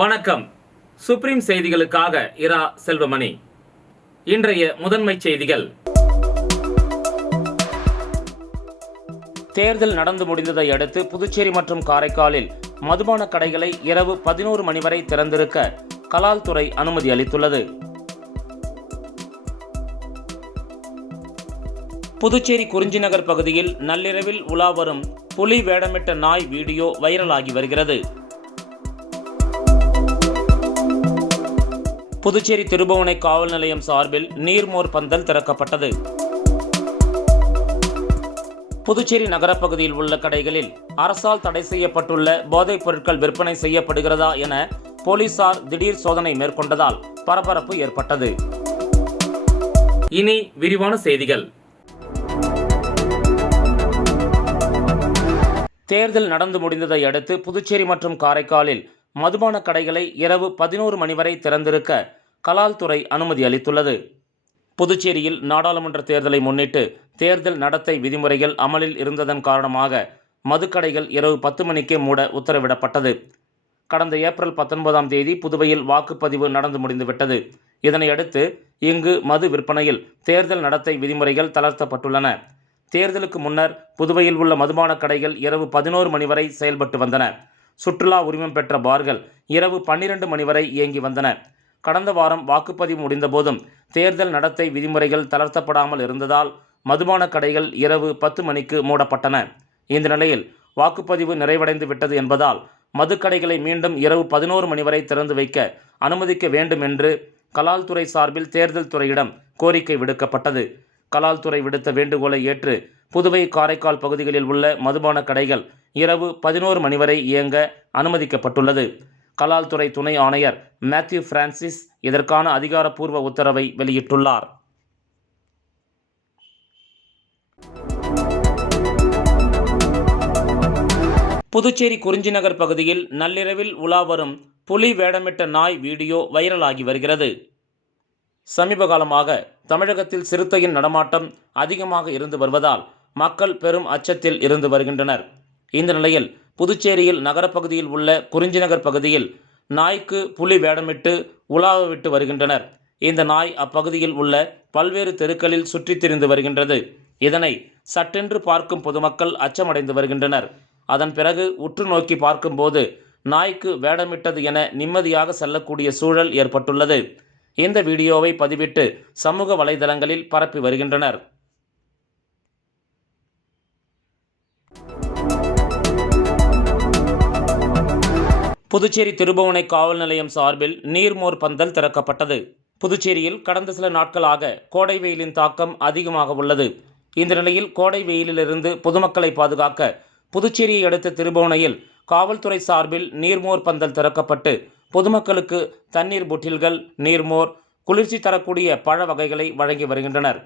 வணக்கம். சுப்ரீம் செய்திகளுக்காக இரா செல்வமணி. இன்றைய முதன்மை செய்திகள். தேர்தல் நடந்து முடிந்ததை அடுத்து புதுச்சேரி மற்றும் காரைக்காலில் மதுபான கடைகளை இரவு 11 மணி வரை திறந்திருக்க கலால் துறை அனுமதி அளித்துள்ளது. புதுச்சேரி குறிஞ்சிநகர் பகுதியில் நள்ளிரவில் உலா வரும் புலி வேடமிட்ட நாய் வீடியோ வைரலாகி வருகிறது. புதுச்சேரி திருபுவனை காவல் நிலையம் சார்பில் நீர்மோர் பந்தல் திறக்கப்பட்டது. புதுச்சேரி நகரப்பகுதியில் உள்ள கடைகளில் அரசால் தடை செய்யப்பட்டுள்ள போதைப் பொருட்கள் விற்பனை செய்யப்படுகிறதா என போலீசார் திடீர் சோதனை மேற்கொண்டதால் பரபரப்பு ஏற்பட்டது. இனி விரிவான செய்திகள். தேர்தல் நடந்து முடிந்ததை அடுத்து புதுச்சேரி மற்றும் காரைக்காலில் மதுபான கடைகளை இரவு 11 மணி வரை திறந்திருக்க கலால் துறை அனுமதி அளித்துள்ளது. புதுச்சேரியில் நாடாளுமன்ற தேர்தலை முன்னிட்டு தேர்தல் நடத்தை விதிமுறைகள் அமலில் இருந்ததன் காரணமாக மதுக்கடைகள் இரவு 10 மணிக்கே மூட உத்தரவிடப்பட்டது. கடந்த ஏப்ரல் 19ஆம் தேதி புதுவையில் வாக்குப்பதிவு நடந்து முடிந்துவிட்டது. இதனையடுத்து இங்கு மது விற்பனையில் தேர்தல் நடத்தை விதிமுறைகள் தளர்த்தப்பட்டுள்ளன. தேர்தலுக்கு முன்னர் புதுவையில் உள்ள மதுபான கடைகள் இரவு 11 மணி வரை செயல்பட்டு வந்தன. சுற்றுலா உரிமம் பெற்ற பார்கள் இரவு 12 மணி வரை இயங்கி வந்தன. கடந்த வாரம் வாக்குப்பதிவு முடிந்தபோதும் தேர்தல் நடத்தை விதிமுறைகள் தளர்த்தப்படாமல் இருந்ததால் மதுபான கடைகள் இரவு 10 மணிக்கு மூடப்பட்டன. இந்த நிலையில் வாக்குப்பதிவு நிறைவடைந்து விட்டது என்பதால் மதுக்கடைகளை மீண்டும் இரவு 11 மணி வரை திறந்து வைக்க அனுமதிக்க வேண்டும் என்று கலால் துறை சார்பில் தேர்தல் துறையிடம் கோரிக்கை விடுக்கப்பட்டது. கலால் துறை விடுத்த வேண்டுகோளை ஏற்று புதுவை, காரைக்கால் பகுதிகளில் உள்ள மதுபான கடைகள் இரவு 11 மணி வரை இயங்க அனுமதிக்கப்பட்டுள்ளது. கலால் துறை துணை ஆணையர் மேத்யூ பிரான்சிஸ் இதற்கான அதிகாரப்பூர்வ உத்தரவை வெளியிட்டுள்ளார். புதுச்சேரி குறிஞ்சிநகர் பகுதியில் நள்ளிரவில் உலா வரும் புலி வேடமிட்ட நாய் வீடியோ வைரலாகி வருகிறது. சமீப காலமாக தமிழகத்தில் சிறுத்தையின் நடமாட்டம் அதிகமாக இருந்து வருவதால் மக்கள் பெரும் அச்சத்தில் இருந்து வருகின்றனர். இந்த நிலையில் புதுச்சேரியில் நகரப்பகுதியில் உள்ள குறிஞ்சிநகர் பகுதியில் நாய்க்கு புலி வேடமிட்டு உலாவ விட்டு வருகின்றனர். இந்த நாய் அப்பகுதியில் உள்ள பல்வேறு தெருக்களில் சுற்றித் திரிந்து வருகின்றது. இதனை சட்டென்று பார்க்கும் பொதுமக்கள் அச்சமடைந்து வருகின்றனர். அதன் பிறகு உற்று நோக்கி பார்க்கும்போது நாய்க்கு வேடமிட்டது என நிம்மதியாக செல்லக்கூடிய சூழல் ஏற்பட்டுள்ளது. இந்த வீடியோவை பதிவிட்டு சமூக வலைதளங்களில் பரப்பி வருகின்றனர். புதுச்சேரி திருபுவனை காவல் நிலையம் சார்பில் நீர்மோர் பந்தல் திறக்கப்பட்டது. புதுச்சேரியில் கடந்த சில நாட்களாக கோடை வெயிலின் தாக்கம் அதிகமாக உள்ளது. இந்த நிலையில் கோடை வெயிலிலிருந்து பொதுமக்களை பாதுகாக்க புதுச்சேரியை அடுத்த திருபுவனையில் காவல்துறை சார்பில் நீர்மோர் பந்தல் திறக்கப்பட்டு பொதுமக்களுக்கு தண்ணீர் பொட்டில்கள், நீர்மோர், குளிர்ச்சி தரக்கூடிய பழ வகைகளை வழங்கி வருகின்றனர்.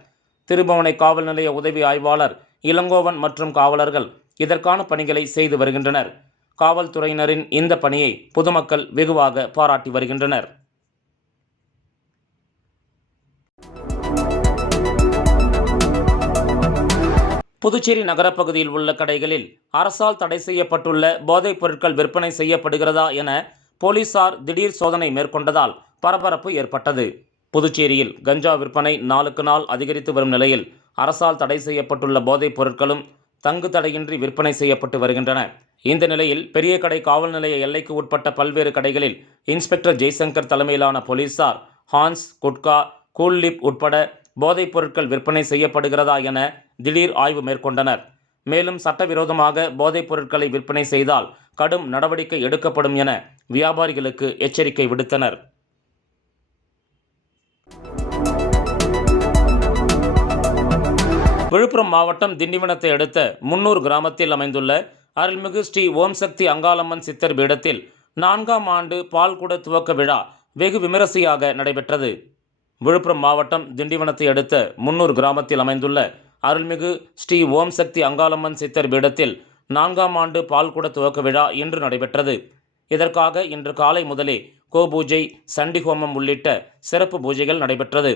திருபுவனை காவல் நிலைய உதவி ஆய்வாளர் இளங்கோவன் மற்றும் காவலர்கள் இதற்கான பணிகளை செய்து வருகின்றனர். காவல்துறையினரின் இந்த பணியை பொதுமக்கள் வெகுவாக பாராட்டி வருகின்றனர். புதுச்சேரி நகரப்பகுதியில் உள்ள கடைகளில் அரசால் தடை செய்யப்பட்டுள்ள போதைப் பொருட்கள் விற்பனை செய்யப்படுகிறதா என போலீசார் திடீர் சோதனை மேற்கொண்டதால் பரபரப்பு ஏற்பட்டது. புதுச்சேரியில் கஞ்சா விற்பனை நாளுக்கு நாள் அதிகரித்து வரும் நிலையில் அரசால் தடை செய்யப்பட்டுள்ள போதைப் பொருட்களும் தங்கு தடையின்றி விற்பனை செய்யப்பட்டு வருகின்றன. இந்த நிலையில் பெரிய கடை காவல் நிலைய எல்லைக்கு உட்பட்ட பல்வேறு கடைகளில் இன்ஸ்பெக்டர் ஜெய்சங்கர் தலைமையிலான போலீசார் ஹான்ஸ், குட்கா, கூல்லிப் உட்பட போதைப் பொருட்கள் விற்பனை செய்யப்படுகிறதா என திடீர் ஆய்வு மேற்கொண்டனர். மேலும் சட்டவிரோதமாக போதைப் பொருட்களை விற்பனை செய்தால் கடும் நடவடிக்கை எடுக்கப்படும் என வியாபாரிகளுக்கு எச்சரிக்கை விடுத்தனர். விழுப்புரம் மாவட்டம் திண்டிவனத்தை அடுத்த முன்னூர் கிராமத்தில் அமைந்துள்ள அருள்மிகு ஸ்ரீ ஓம் சக்தி அங்காளம்மன் சித்தர் பீடத்தில் 4ஆம் ஆண்டு பால்குட துவக்க விழா வெகு விமரிசையாக நடைபெற்றது. விழுப்புரம் மாவட்டம் திண்டிவனத்தை அடுத்த முன்னூர் கிராமத்தில் அமைந்துள்ள அருள்மிகு ஸ்ரீ ஓம் சக்தி அங்காளம்மன் சித்தர் பீடத்தில் 4ஆம் ஆண்டு பால்குட துவக்க விழா இன்று நடைபெற்றது. இதற்காக இன்று காலை முதலே கோபூஜை, சண்டி ஹோமம் உள்ளிட்ட சிறப்பு பூஜைகள் நடைபெற்றது.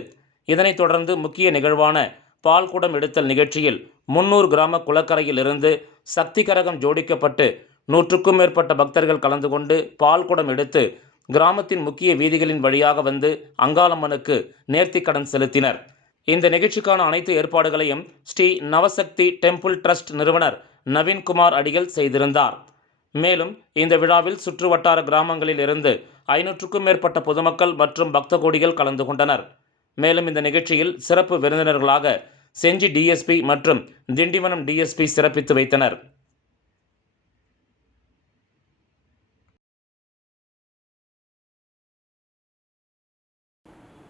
இதனைத் தொடர்ந்து முக்கிய நிகழ்வான பால்குடம் எடுத்தல் நிகழ்ச்சியில் முன்னூர் கிராம குளக்கரையில் இருந்து சக்தி கரகம் ஜோடிக்கப்பட்டு 100க்கும் மேற்பட்ட பக்தர்கள் கலந்து கொண்டு பால்குடம் எடுத்து கிராமத்தின் முக்கிய வீதிகளின் வழியாக வந்து அங்காளம்மனுக்கு நேர்த்திக்கடன் செலுத்தினர். இந்த நிகழ்ச்சிக்கான அனைத்து ஏற்பாடுகளையும் ஸ்ரீ நவசக்தி டெம்பிள் ட்ரஸ்ட் நிறுவனர் நவீன்குமார் அடிகள் செய்திருந்தார். மேலும் இந்த விழாவில் சுற்று வட்டார கிராமங்களில் இருந்து 500க்கும் மேற்பட்ட பொதுமக்கள் மற்றும் பக்த கோடிகள் கலந்து கொண்டனர். மேலும் இந்த நிகழ்ச்சியில் சிறப்பு விருந்தினர்களாக செஞ்சி டிஎஸ்பி மற்றும் திண்டிவனம் டிஎஸ்பி சிறப்பித்து வைத்தனர்.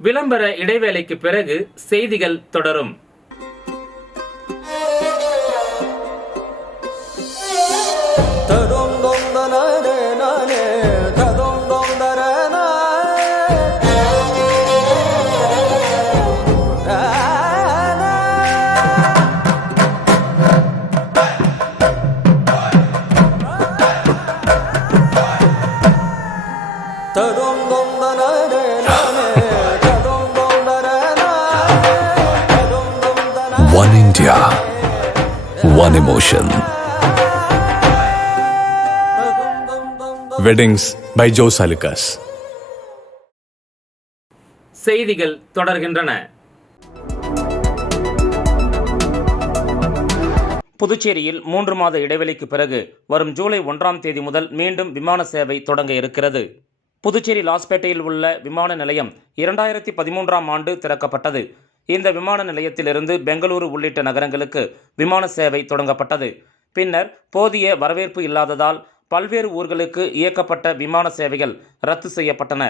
விளம்பர இடைவேளைக்கு பிறகு செய்திகள் தொடரும். One India, one emotion. Weddings by Joe Salukas. செய்திகள் தொடர்கின்றன. புதுச்சேரியில் 3 மாத இடைவெளிக்கு பிறகு வரும் ஜூலை 1ஆம் தேதி முதல் மீண்டும் விமான சேவை தொடங்க இருக்கிறது. புதுச்சேரி லாஸ்பேட்டையில் உள்ள விமான நிலையம் 2013ஆம் ஆண்டு திறக்கப்பட்டது. இந்த விமான நிலையத்திலிருந்து பெங்களூரு உள்ளிட்ட நகரங்களுக்கு விமான சேவை தொடங்கப்பட்டது. பின்னர் போதிய வரவேற்பு இல்லாததால் பல்வேறு ஊர்களுக்கு இயக்கப்பட்ட விமான சேவைகள் ரத்து செய்யப்பட்டன.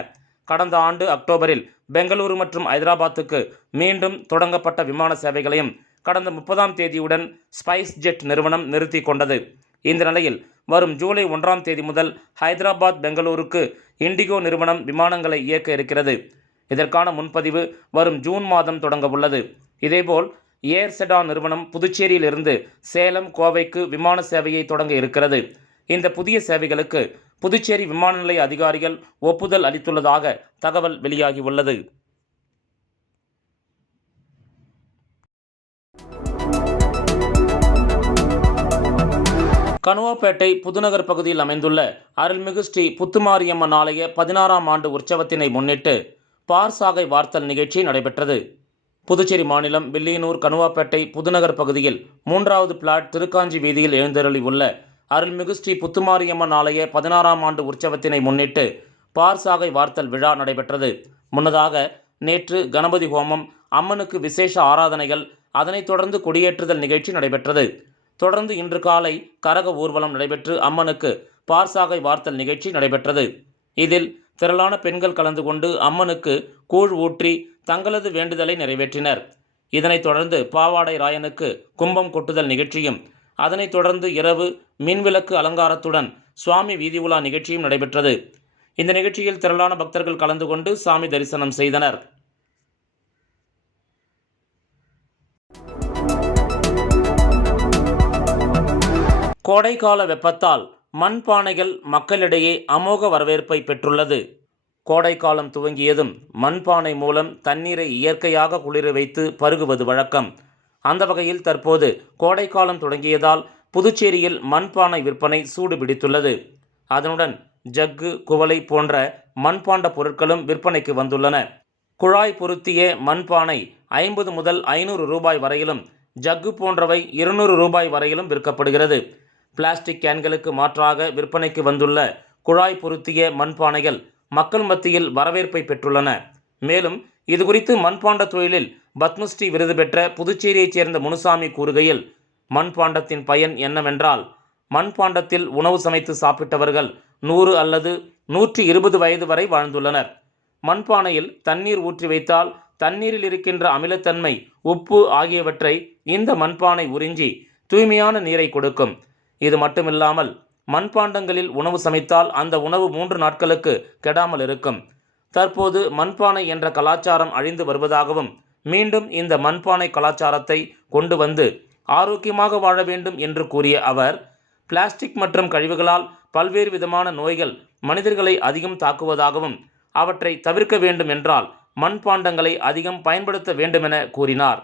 கடந்த ஆண்டு அக்டோபரில் பெங்களூரு மற்றும் ஐதராபாத்துக்கு மீண்டும் தொடங்கப்பட்ட விமான சேவைகளையும் கடந்த 30ஆம் தேதியுடன் ஸ்பைஸ் ஜெட் நிறுவனம் நிறுத்தி கொண்டது. இந்த நிலையில் வரும் ஜூலை 1ஆம் தேதி முதல் ஹைதராபாத் பெங்களூருக்கு இண்டிகோ நிறுவனம் விமானங்களை இயக்க இருக்கிறது. இதற்கான முன்பதிவு வரும் ஜூன் மாதம் தொடங்க உள்ளது. இதேபோல் ஏர் செடா நிறுவனம் புதுச்சேரியிலிருந்து சேலம், கோவைக்கு விமான சேவையை தொடங்க இருக்கிறது. இந்த புதிய சேவைகளுக்கு புதுச்சேரி விமான நிலைய அதிகாரிகள் ஒப்புதல் அளித்துள்ளதாக தகவல் வெளியாகியுள்ளது. கணுவாப்பேட்டை புதுநகர் பகுதியில் அமைந்துள்ள அருள்மிகு ஸ்ரீ புத்துமாரியம்மன் ஆலய 16ஆம் ஆண்டு உற்சவத்தினை முன்னிட்டு பார்சாகை வார்த்தல் நிகழ்ச்சி நடைபெற்றது. புதுச்சேரி மாநிலம் வில்லியனூர் கணுவாப்பேட்டை புதுநகர் பகுதியில் 3வது பிளாட் திருக்காஞ்சி வீதியில் எழுந்தருளி உள்ள அருள்மிகு ஸ்ரீ புத்துமாரியம்மன் ஆலய 16ஆம் ஆண்டு உற்சவத்தினை முன்னிட்டு பார்சாகை வார்த்தல் விழா நடைபெற்றது. முன்னதாக நேற்று கணபதி ஹோமம், அம்மனுக்கு விசேஷ ஆராதனைகள், அதனைத் தொடர்ந்து கொடியேற்றுதல் நிகழ்ச்சி நடைபெற்றது. தொடர்ந்து இன்று காலை கரக ஊர்வலம் நடைபெற்று அம்மனுக்கு பார்சாகை வார்த்தல் நிகழ்ச்சி நடைபெற்றது. இதில் திரளான பெண்கள் கலந்து கொண்டு அம்மனுக்கு கூழ் ஊற்றி தங்களது வேண்டுதலை நிறைவேற்றினர். இதனைத் தொடர்ந்து பாவாடை ராயனுக்கு கும்பம் கொட்டுதல் நிகழ்ச்சியும், அதனைத் தொடர்ந்து இரவு மின்விளக்கு அலங்காரத்துடன் சுவாமி வீதி உலா நிகழ்ச்சியும் நடைபெற்றது. இந்த நிகழ்ச்சியில் திரளான பக்தர்கள் கலந்து கொண்டு சாமி தரிசனம் செய்தனர். கோடைக்கால வெப்பத்தால் மண்பானைகள் மக்களிடையே அமோக வரவேற்பை பெற்றுள்ளது. கோடைக்காலம் துவங்கியதும் மண்பானை மூலம் தண்ணீரை இயற்கையாக குளிர வைத்து பருகுவது வழக்கம். அந்த வகையில் தற்போது கோடைக்காலம் தொடங்கியதால் புதுச்சேரியில் மண்பானை விற்பனை சூடு பிடித்துள்ளது. அதனுடன் ஜக்கு, குவளை போன்ற மண்பாண்ட பொருட்களும் விற்பனைக்கு வந்துள்ளன. குழாய் பொருத்திய மண்பானை 50 முதல் 500 ரூபாய் வரையிலும், ஜக்கு போன்றவை 200 ரூபாய் வரையிலும் விற்கப்படுகிறது. பிளாஸ்டிக் கேன்களுக்கு மாற்றாக விற்பனைக்கு வந்துள்ள குழாய் பொருத்திய மண்பானைகள் மக்கள் மத்தியில் வரவேற்பை பெற்றுள்ளன. மேலும் இதுகுறித்து மண்பாண்ட தொழிலில் பத்மஸ்ரீ விருது பெற்ற புதுச்சேரியைச் சேர்ந்த முனுசாமி கூறுகையில், மண்பாண்டத்தின் பயன் என்னவென்றால், மண்பாண்டத்தில் உணவு சமைத்து சாப்பிட்டவர்கள் 100 அல்லது 120 வயது வரை வாழ்ந்துள்ளனர். மண்பானையில் தண்ணீர் ஊற்றி வைத்தால் தண்ணீரில் இருக்கின்ற அமிலத்தன்மை, உப்பு ஆகியவற்றை இந்த மண்பானை உறிஞ்சி தூய்மையான நீரை கொடுக்கும். இது மட்டுமில்லாமல் மண்பாண்டங்களில் உணவு சமைத்தால் அந்த உணவு 3 நாட்களுக்கு கெடாமல் இருக்கும். தற்போது மண்பானை என்ற கலாச்சாரம் அழிந்து வருவதாகவும், மீண்டும் இந்த மண்பானை கலாச்சாரத்தை கொண்டு வந்து ஆரோக்கியமாக வாழ வேண்டும் என்று கூறிய அவர், பிளாஸ்டிக் மற்றும் கழிவுகளால் பல்வேறு விதமான நோய்கள் மனிதர்களை அதிகம் தாக்குவதாகவும், அவற்றை தவிர்க்க வேண்டும் என்றால் மண்பாண்டங்களை அதிகம் பயன்படுத்த வேண்டுமென கூறினார்.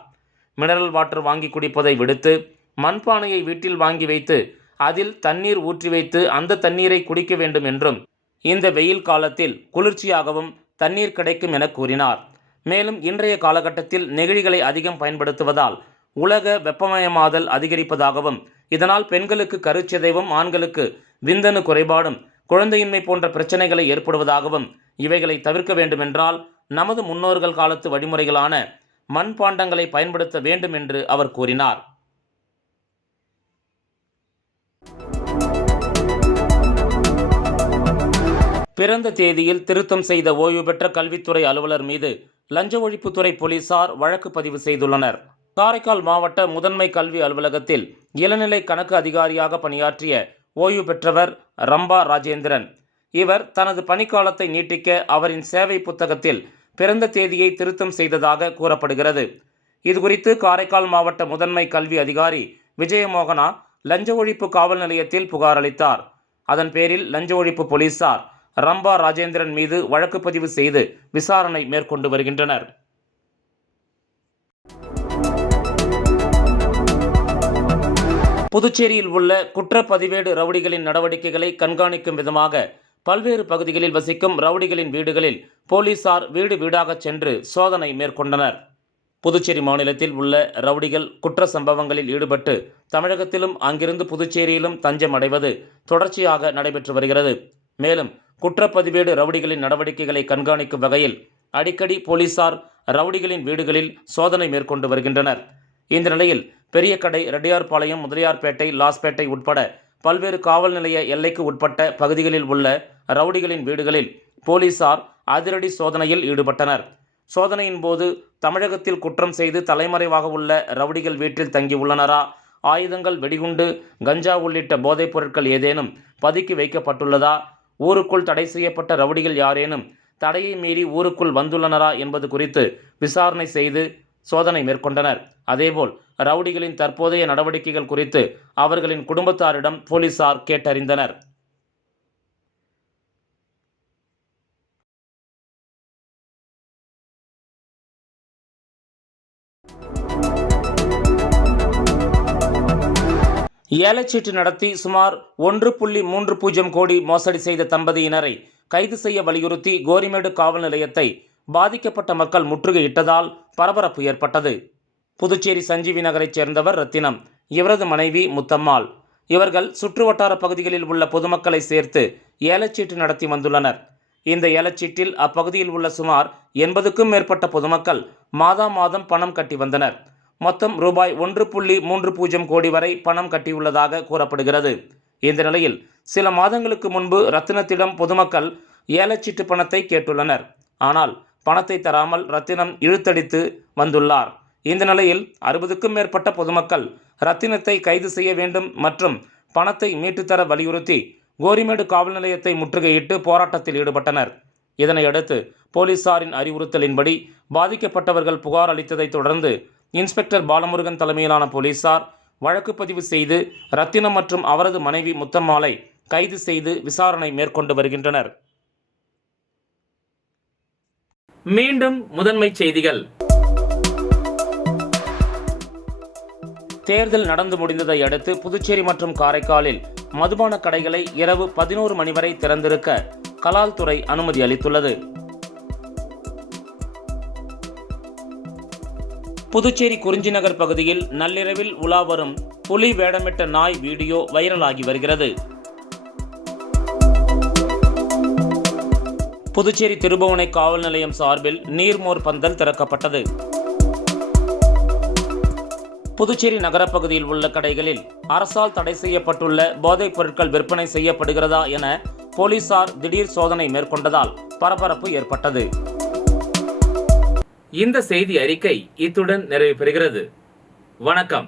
மினரல் வாட்டர் வாங்கி குடிப்பதை விடுத்து மண்பானையை வீட்டில் வாங்கி வைத்து அதில் தண்ணீர் ஊற்றி வைத்து அந்த தண்ணீரை குடிக்க வேண்டும் என்றும், இந்த வெயில் காலத்தில் குளிர்ச்சியாகவும் தண்ணீர் கிடைக்கும் என கூறினார். மேலும் இன்றைய காலகட்டத்தில் நெகிழிகளை அதிகம் பயன்படுத்துவதால் உலக வெப்பமயமாதல் அதிகரிப்பதாகவும், இதனால் பெண்களுக்கு கருச்சிதைவும், ஆண்களுக்கு விந்தணு குறைபாடும், குழந்தையின்மை போன்ற பிரச்சனைகளை ஏற்படுவதாகவும், இவைகளை தவிர்க்க வேண்டுமென்றால் நமது முன்னோர்கள் காலத்து வழிமுறைகளான மண்பாண்டங்களை பயன்படுத்த வேண்டும் என்று அவர் கூறினார். பிறந்த தேதியில் திருத்தம் செய்த ஓய்வு பெற்ற கல்வித்துறை அலுவலர் மீது லஞ்ச ஒழிப்புத்துறை போலீசார் வழக்கு பதிவு செய்துள்ளனர். காரைக்கால் மாவட்ட முதன்மை கல்வி அலுவலகத்தில் இளநிலை கணக்கு அதிகாரியாக பணியாற்றிய ஓய்வு பெற்றவர் ரம்பா ராஜேந்திரன். இவர் தனது பணிக்காலத்தை நீட்டிக்க அவரின் சேவை புத்தகத்தில் பிறந்த தேதியை திருத்தம் செய்ததாக கூறப்படுகிறது. இதுகுறித்து காரைக்கால் மாவட்ட முதன்மை கல்வி அதிகாரி விஜயமோகனா லஞ்ச ஒழிப்பு காவல் நிலையத்தில் புகார் அளித்தார். அதன் பேரில் லஞ்ச ஒழிப்பு போலீசார் ரம்பா ராஜேந்திரன் மீது வழக்கு பதிவு செய்து விசாரணை மேற்கொண்டு வருகின்றனர். புதுச்சேரியில் உள்ள குற்றப்பதிவேடு ரவுடிகளின் நடவடிக்கைகளை கண்காணிக்கும் விதமாக பல்வேறு பகுதிகளில் வசிக்கும் ரவுடிகளின் வீடுகளில் போலீசார் வீடு வீடாக சென்று சோதனை மேற்கொண்டனர். புதுச்சேரி மாநிலத்தில் உள்ள ரவுடிகள் குற்ற சம்பவங்களில் ஈடுபட்டு தமிழகத்திலும் அங்கிருந்து புதுச்சேரியிலும் தஞ்சம் அடைவது தொடர்ச்சியாக நடைபெற்று வருகிறது. மேலும் குற்றப்பதிவேடு ரவுடிகளின் நடவடிக்கைகளை கண்காணிக்கும் வகையில் அடிக்கடி போலீசார் ரவுடிகளின் வீடுகளில் சோதனை மேற்கொண்டு வருகின்றனர். இந்த நிலையில் பெரியகடை, ரெட்டியார்பாளையம், முதலியார்பேட்டை, லாஸ்பேட்டை உட்பட பல்வேறு காவல் நிலைய எல்லைக்கு உட்பட்ட பகுதிகளில் உள்ள ரவுடிகளின் வீடுகளில் போலீசார் அதிரடி சோதனையில் ஈடுபட்டனர். சோதனையின் போது தமிழகத்தில் குற்றம் செய்து தலைமறைவாக உள்ள ரவுடிகள் வீட்டில் தங்கியுள்ளனரா, ஆயுதங்கள், வெடிகுண்டு, கஞ்சா உள்ளிட்ட போதைப் பொருட்கள் ஏதேனும் பதுக்கி வைக்கப்பட்டுள்ளதா, ஊருக்குள் தடை செய்யப்பட்ட ரவுடிகள் யாரேனும் தடையை மீறி ஊருக்குள் வந்துள்ளனரா என்பது குறித்து விசாரணை செய்து சோதனை மேற்கொண்டனர். அதேபோல் ரவுடிகளின் தற்போதைய நடவடிக்கைகள் குறித்து அவர்களின் குடும்பத்தாரிடம் போலீசார் கேட்டறிந்தனர். ஏலச்சீட்டு நடத்தி சுமார் 1.30 கோடி மோசடி செய்த தம்பதியினரை கைது செய்ய வலியுறுத்தி கோரிமேடு காவல் நிலையத்தை பாதிக்கப்பட்ட மக்கள் முற்றுகையிட்டதால் பரபரப்பு ஏற்பட்டது. புதுச்சேரி சஞ்சீவி நகரைச் சேர்ந்தவர் ரத்தினம், இவரது மனைவி முத்தம்மாள். இவர்கள் சுற்றுவட்டார பகுதிகளில் உள்ள பொதுமக்களை சேர்த்து ஏலச்சீட்டு நடத்தி வந்துள்ளனர். இந்த ஏலச்சீட்டில் அப்பகுதியில் உள்ள சுமார் 80க்கும் மேற்பட்ட பொதுமக்கள் மாதம் பணம் கட்டி வந்தனர். மொத்தம் ரூபாய் 1.30 கோடி வரை பணம் கட்டியுள்ளதாக கூறப்படுகிறது. இந்த நிலையில் சில மாதங்களுக்கு முன்பு ரத்தினத்திடம் பொதுமக்கள் ஏலச்சீட்டு பணத்தை கேட்டுள்ளனர். ஆனால் பணத்தை தராமல் ரத்தினம் இழுத்தடித்து வந்துள்ளார். இந்த நிலையில் 60க்கும் மேற்பட்ட பொதுமக்கள் ரத்தினத்தை கைது செய்ய வேண்டும் மற்றும் பணத்தை மீட்டுத்தர வலியுறுத்தி கோரிமேடு காவல் நிலையத்தை முற்றுகையிட்டு போராட்டத்தில் ஈடுபட்டனர். இதனையடுத்து போலீசாரின் அறிவுறுத்தலின்படி பாதிக்கப்பட்டவர்கள் புகார் அளித்ததை தொடர்ந்து இன்ஸ்பெக்டர் பாலமுருகன் தலைமையிலான போலீசார் வழக்கு பதிவு செய்து ரத்தினம் மற்றும் அவரது மனைவி முத்தம்மாளை கைது செய்து விசாரணை மேற்கொண்டு வருகின்றனர். மீண்டும் முதன்மை செய்திகள். தேர்தல் நடந்து முடிந்ததை அடுத்து புதுச்சேரி மற்றும் காரைக்காலில் மதுபான கடைகளை இரவு 11 மணி வரை திறந்திருக்க கலால் துறை அனுமதி அளித்துள்ளது. புதுச்சேரி குறிஞ்சிநகர் பகுதியில் நள்ளிரவில் உலா வரும் புலி வேடமிட்ட நாய் வீடியோ வைரலாகி வருகிறது. புதுச்சேரி திருபுவனை காவல் நிலையம் சார்பில் நீர்மோர் பந்தல் திறக்கப்பட்டது. புதுச்சேரி நகரப்பகுதியில் உள்ள கடைகளில் அரசால் தடை செய்யப்பட்டுள்ள போதைப் பொருட்கள் விற்பனை செய்யப்படுகிறதா என போலீசார் திடீர் சோதனை மேற்கொண்டதால் பரபரப்பு ஏற்பட்டது. இந்த செய்தி அறிக்கை இத்துடன் நிறைவு பெறுகிறது. வணக்கம்.